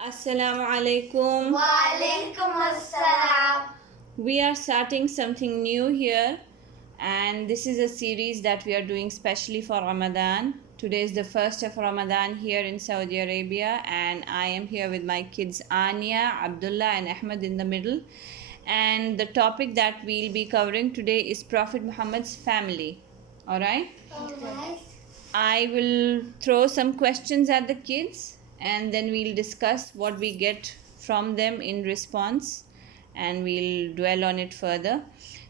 Assalamu alaikum. Wa alaikum assalam. We are starting something new here, and this is a series that we are doing specially for Ramadan. Today is the first of Ramadan here in Saudi Arabia, and I am here with my kids Anya, Abdullah, and Ahmed in the middle. And the topic that we'll be covering today is Prophet Muhammad's family. Alright? Alright. I will throw some questions at the kids and then we'll discuss what we get from them in response and we'll dwell on it further.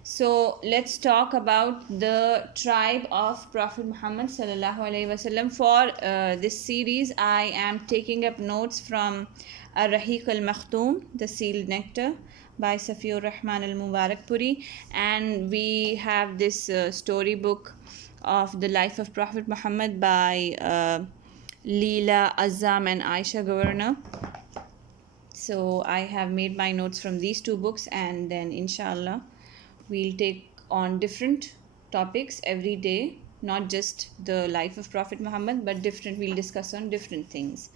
So let's talk about the tribe of Prophet Muhammad Sallalaahu Alaihi Wasallam. For this series, I am taking up notes from Ar-Rahiq al-Makhtoom, the Sealed Nectar by Safiur Rahman al-Mubarakpuri, and we have this storybook of the life of Prophet Muhammad by Leela, Azam and Aisha Governor. So I have made my notes from these two books, and then inshallah we'll take on different topics every day, not just the life of Prophet Muhammad, but we'll discuss on different things.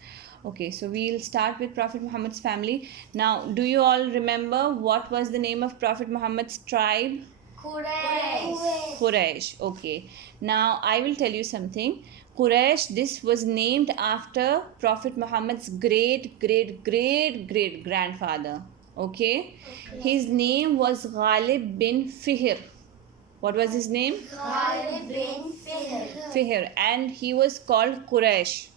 Okay, so we'll start with Prophet Muhammad's family. Now, do you all remember what was the name of Prophet Muhammad's tribe? Quraysh. Okay. Now I will tell you something. Quraysh, this was named after Prophet Muhammad's great grandfather. Okay? His name was Ghalib bin Fihr. What was his name? Ghalib bin Fihr. And he was called Quraysh.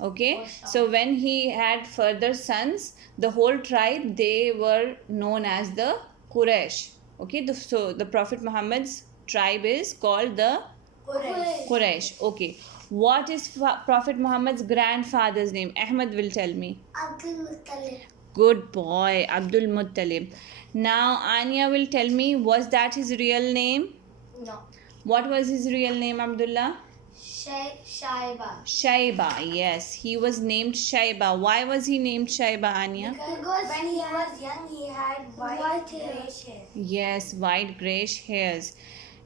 Okay? So when he had further sons, the whole tribe, they were known as the Quraysh. Okay, so the Prophet Muhammad's tribe is called the Quraysh. Okay, what is Prophet Muhammad's grandfather's name? Ahmed will tell me. Abdul Muttalib. Good boy, Abdul Muttalib. Now Anya will tell me, was that his real name? No. What was his real name, Abdullah? Shaiba, yes. He was named Shaiba. Why was he named Shaiba, Anya? Because when he was young, he had white grayish hair. Yes, white grayish hairs.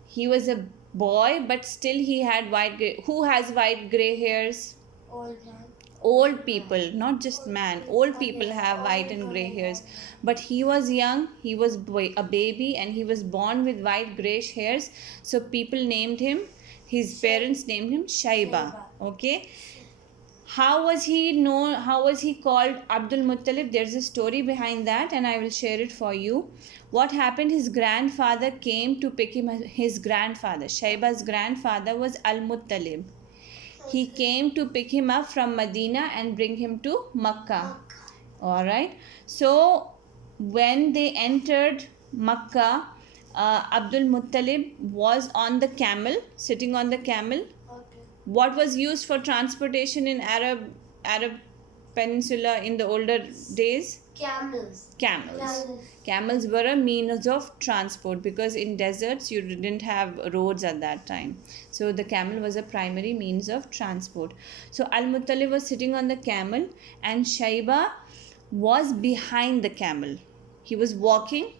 He was a boy, but still he had white gray. Who has white gray hairs? Old man. Old people, not just man. Old people have white and gray hairs. But he was young, he was a baby, and he was born with white grayish hairs. So people named him, his parents named him Shaiba. Okay. How was he known? How was he called Abdul Muttalib? There's a story behind that, and I will share it for you. What happened? His grandfather came to pick him. His grandfather, Shaiba's grandfather, was Al Muttalib. He came to pick him up from Medina and bring him to Makkah. All right. So when they entered Makkah, Abdul Muttalib was on the camel, sitting on the camel. What was used for transportation in Arab Peninsula in the older days? Camels. Camels were a means of transport because in deserts you didn't have roads at that time. So the camel was a primary means of transport. So Al-Muttalib was sitting on the camel and Shaiba was behind the camel. He was walking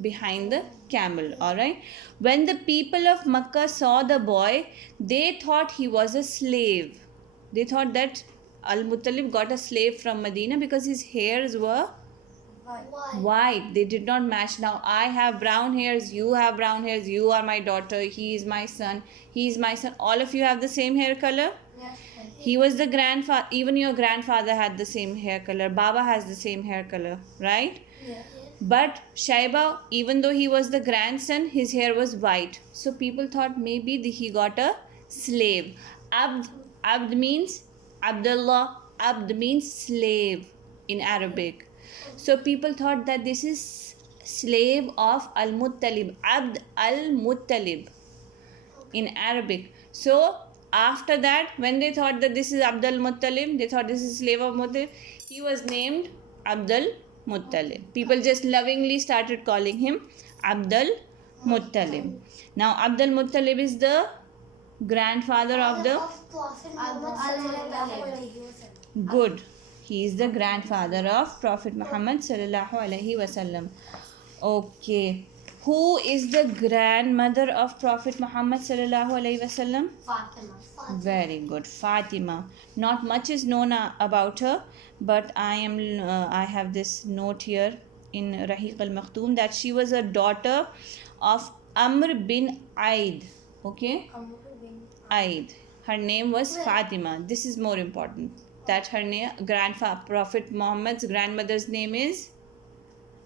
behind the camel. Alright. When the people of Makkah saw the boy, they thought he was a slave. They thought that Al-Muttalib got a slave from Medina because his hairs were white. They did not match. Now I have brown hairs, you have brown hairs, you are my daughter, he is my son, he is my son. All of you have the same hair color? Yes. He was the grandfather. Even your grandfather had the same hair color. Baba has the same hair color, right? Yes. But Shaiba, even though he was the grandson, his hair was white. So people thought maybe he got a slave. Abd means Abdullah. Abd means slave in Arabic. So people thought that this is slave of Al-Muttalib. Abd Al-Muttalib in Arabic. So after that, when they thought that this is Abdul Muttalib, they thought this is slave of Muttalib, he was named Abdul Muttalib. People just lovingly started calling him Abdul Muttalib. Now Abdul Muttalib is the grandfather of the good. He is the grandfather of Prophet Muhammad Sallalaahu Alaihi Wasallam. Okay. Who is the grandmother of Prophet Muhammad Sallalaahu Alaihi Wasallam? Fatima. Very good, Fatima. Not much is known about her, but I have this note here in Rahiq al-Makhtoom that she was a daughter of Amr bin Aid. Okay, Aid. Her name was Fatima. This is more important. That her name, Prophet Muhammad's grandmother's name is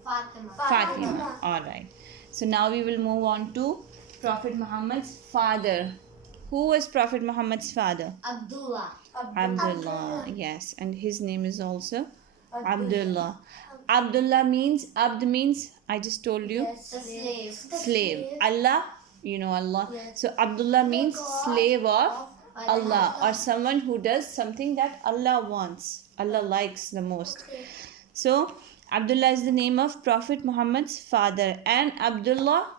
Fatima. All right. So now we will move on to Prophet Muhammad's father. Who was Prophet Muhammad's father? Abdullah. Yes, and his name is also Abdullah. Abdullah means, Abd means, I just told you, slave. Allah, you know Allah. Yes. So Abdullah means slave of Allah, or someone who does something that Allah wants, Allah likes the most. So Abdullah is the name of Prophet Muhammad's father, and Abdullah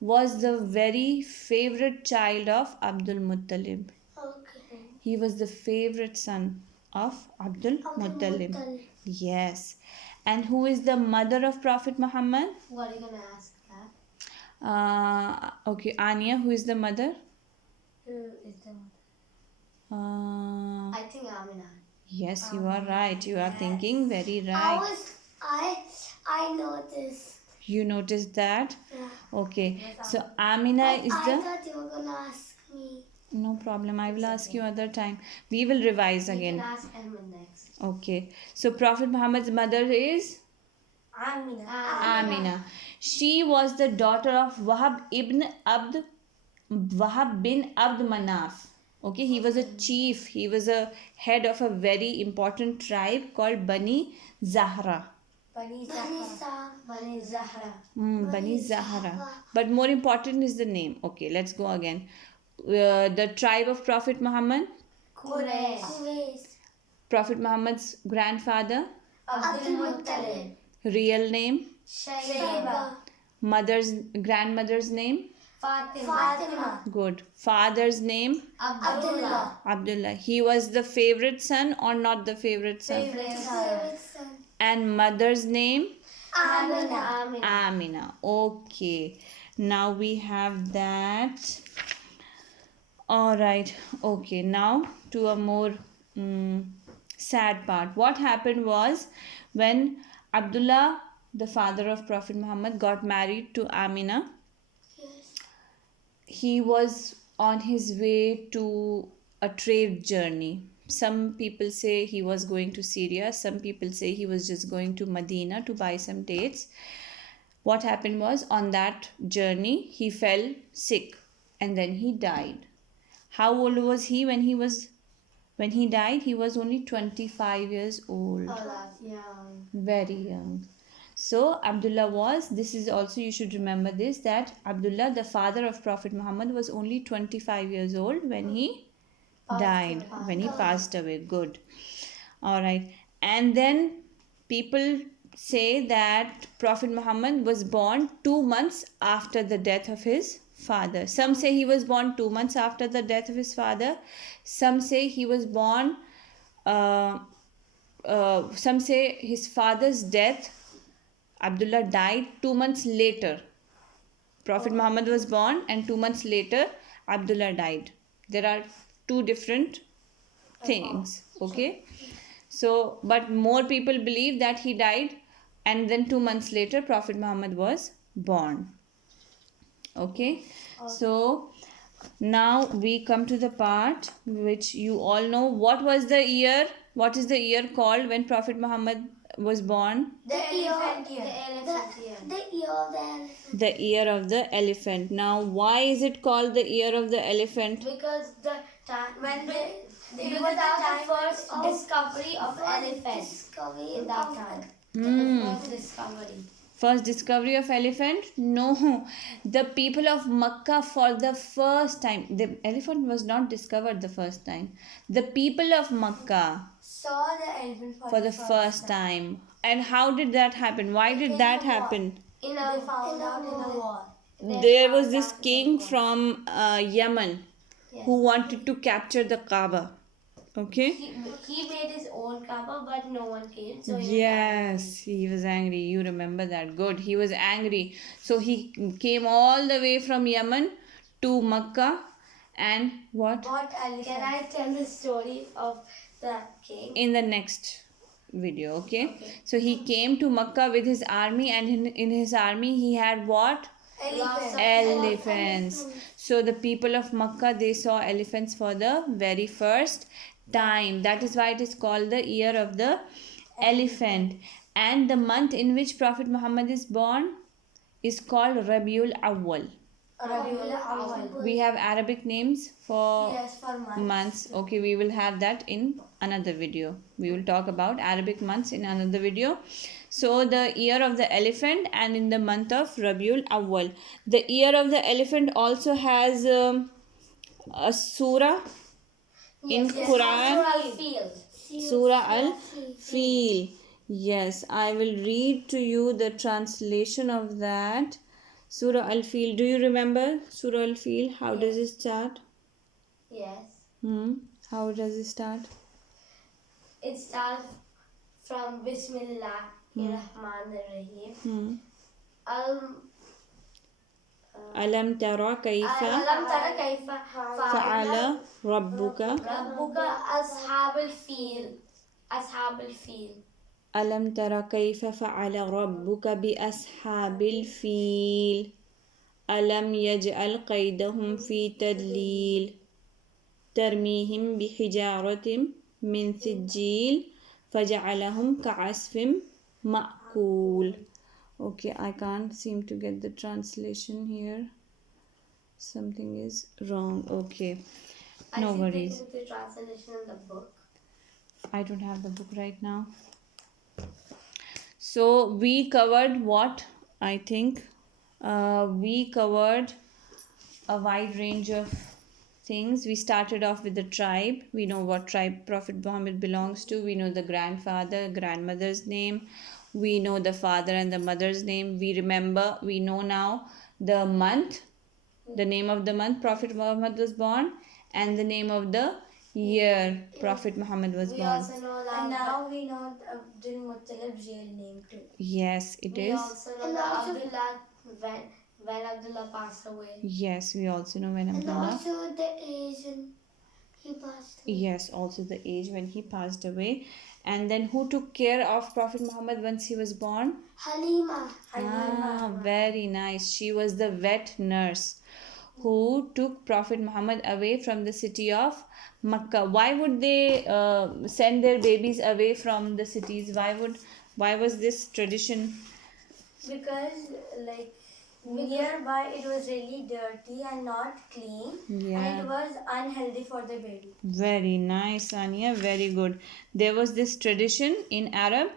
was the very favorite child of Abdul Muttalib. Okay. He was the favorite son of Abdul Muttalib. Yes. And who is the mother of Prophet Muhammad? What are you gonna ask that? Okay, Anya, who is the mother? Who is the mother? I think Amina. Yes, you are right. You are thinking very right. I noticed. You noticed that? Yeah. Okay. So Amina is I the... thought you were gonna ask me. No problem. I will ask you other time. We will revise You again. can ask Edmund next. Okay. So Prophet Muhammad's mother is Amina. Amina. She was the daughter of Wahab bin Abd Manaf. Okay, he was a chief. He was a head of a very important tribe called Bani Zahra. Bani Zahra. Bani Zahra. But more important is the name. Okay, let's go again. The tribe of Prophet Muhammad. Quraysh. Prophet Muhammad's grandfather. Abdul Muttalib. Real name. Shayba. Grandmother's name. Fatima. Good. Father's name. Abdullah. He was the favorite son or not the favorite son? Favorite son. And mother's name? Amina. Okay. Now we have that. All right. Okay. Now to a more sad part. What happened was when Abdullah, the father of Prophet Muhammad, got married to Amina, he was on his way to a trade journey. Some people say he was going to Syria. Some people say he was just going to Medina to buy some dates. What happened was on that journey, he fell sick and then he died. How old was he when he died? He was only 25 years old. Oh, that's young. Very young. So Abdullah was, this is also, you should remember this, that Abdullah, the father of Prophet Muhammad, was only 25 years old when he died, when he passed away. Good. All right. And then people say that Prophet Muhammad was born 2 months after the death of his father. Some say he was born 2 months after the death of his father. Some say he was born, some say his father's death, Abdullah died 2 months later. Prophet Muhammad was born and 2 months later Abdullah died. There are two different things. Okay. So, but more people believe that he died and then 2 months later Prophet Muhammad was born. Okay. So now we come to the part which you all know. What was the year? What is the year called when Prophet Muhammad was born? The elephant year. The year of the elephant. The year of the elephant. Now, why is it called the year of the elephant? Because the time when it was the first discovery of elephants in that time. The first discovery. First discovery of elephant? No. The people of Makkah for the first time. The elephant was not discovered the first time. The people of Makkah Saw the elephant for the first time. And how did that happen? Why did that happen? They found out in a war. There was this king from Yemen who wanted to capture the Kaaba. Okay? He made his own Kaaba, but no one came. So Yes, he was angry. You remember that. Good. He was angry. So he came all the way from Yemen to Makkah and what? Can I tell the story of the king? In the next video, okay? So he came to Makkah with his army, and in his army he had what? Elephants. So the people of Makkah, they saw elephants for the very first time. That is why it is called the year of the elephant. And the month in which Prophet Muhammad is born is called Rabiul Awwal. We have Arabic names for months. Okay, we will have that in another video. We will talk about Arabic months in another video. So the year of the elephant, and in the month of Rabiul Awwal. The year of the elephant also has a surah in Quran. Surah Al Fil. Surah Al Fil. Yes, I will read to you the translation of that. Surah Al Fil. Do you remember Surah Al Fil? How does it start? Yes. How does it start? It starts from Bismillahirrahmanirrahim. Alam tara kaifa fa'ala rabbuka. Ashabul Fil. Ashabul Fil. Alam tara kaifa fa'ala rabbuka bi ashabil fil. Alam yaj'al qaydahum fi tadlil. ترميهم بحجارة من سجيل فجعلهم كعصف مأكول. Okay, I can't seem to get the translation here. Something is wrong. Okay, no worries. The translation in the book. I don't have the book right now. So we covered what? I think we covered a wide range of things. We started off with the tribe. We know what tribe Prophet Muhammad belongs to. We know the grandfather, grandmother's name. We know the father and the mother's name. We know now the month, the name of the month Prophet Muhammad was born, and the name of the year Prophet Muhammad was born. Also know that. And now we know Abdul Muttalib's real name too. Yes, it is. We also know that Abdullah, when Abdullah passed away. Yes, we also know when Abdullah. And also the age he passed away. Yes, also the age when he passed away. And then who took care of Prophet Muhammad once he was born? Halima. Very nice. She was the vet nurse who took Prophet Muhammad away from the city of Makkah. Why would they send their babies away from the cities? Why was this tradition? Because nearby it was really dirty and not clean. Yeah. And it was unhealthy for the baby. Very nice, Anya. Very good. There was this tradition in Arab.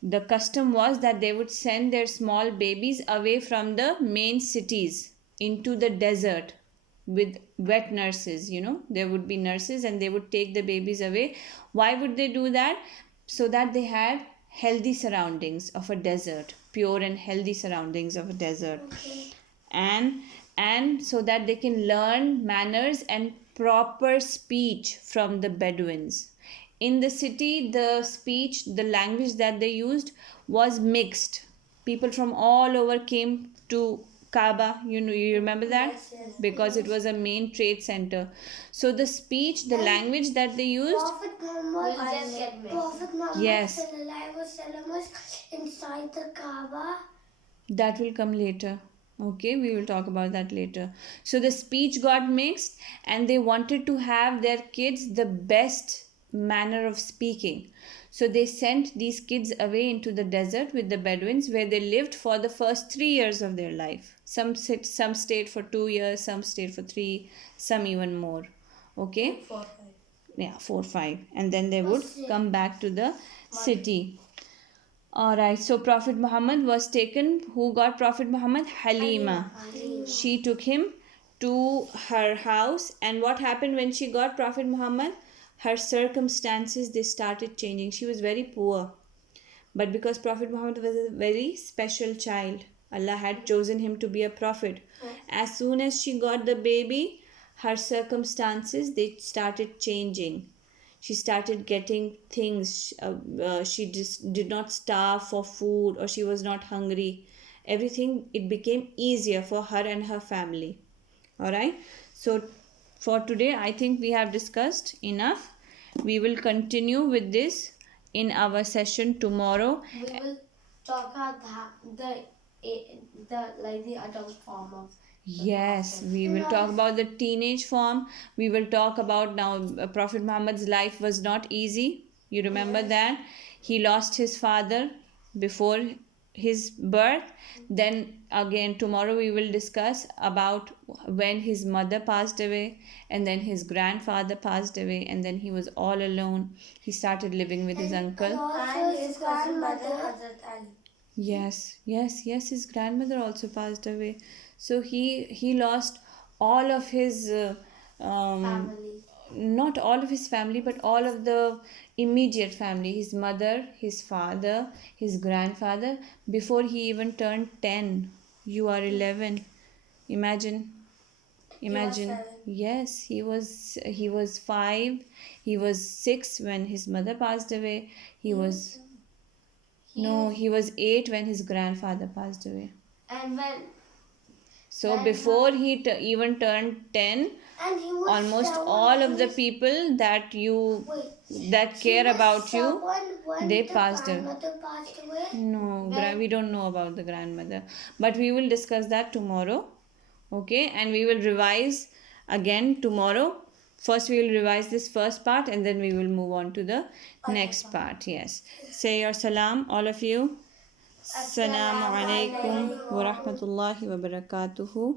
The custom was that they would send their small babies away from the main cities into the desert with vet nurses. There would be nurses and they would take the babies away. Why would they do that? So that they had healthy surroundings of a desert, pure and healthy surroundings of a desert. Okay. And so that they can learn manners and proper speech from the Bedouins. In the city, the language that they used was mixed. People from all over came to Kaaba, you remember that? Yes. Because it was a main trade center. So the speech, the language that they used. Prophet Muhammad Yes. Sallallahu was inside the Kaaba. That will come later. Okay, we will talk about that later. So the speech got mixed, and they wanted to have their kids the best manner of speaking. So they sent these kids away into the desert with the Bedouins, where they lived for the first 3 years of their life. Some stayed for 2 years, some stayed for 3, some even more. Okay? 4, 5. Yeah, 4, 5. And then they would come back to the city. Alright, so Prophet Muhammad was taken. Who got Prophet Muhammad? Halima. She took him to her house. And what happened when she got Prophet Muhammad? Her circumstances, they started changing. She was very poor. But because Prophet Muhammad was a very special child, Allah had chosen him to be a prophet. As soon as she got the baby, her circumstances, they started changing. She started getting things. She just did not starve for food, or she was not hungry. Everything, it became easier for her and her family. All right. So for today, I think we have discussed enough. We will continue with this in our session tomorrow. We will talk about the adult form of Yes, we will talk about the teenage form. We will talk about now Prophet Muhammad's life was not easy. You remember that? He lost his father before his birth. Then again, tomorrow we will discuss about when his mother passed away, and then his grandfather passed away, and then he was all alone. He started living with his uncle. And his grandmother, Hazrat Ali. Yes, his grandmother also passed away. So he lost all of his Family. not all of his family, but all of the immediate family, his mother, his father, his grandfather, before he even turned 10. You are 11. Imagine. Seven. Yes, he was 5. He was 6 when his mother passed away. He was 8 when his grandfather passed away. And So before he even turned 10, and he was almost all of the people that care about you, they passed away. No, we don't know about the grandmother, but we will discuss that tomorrow. Okay, and we will revise again tomorrow. First we will revise this first part, and then we will move on to the next part. Yes, say your salam, all of you. Assalamu alaikum wa rahmatullahi wa barakatuhu.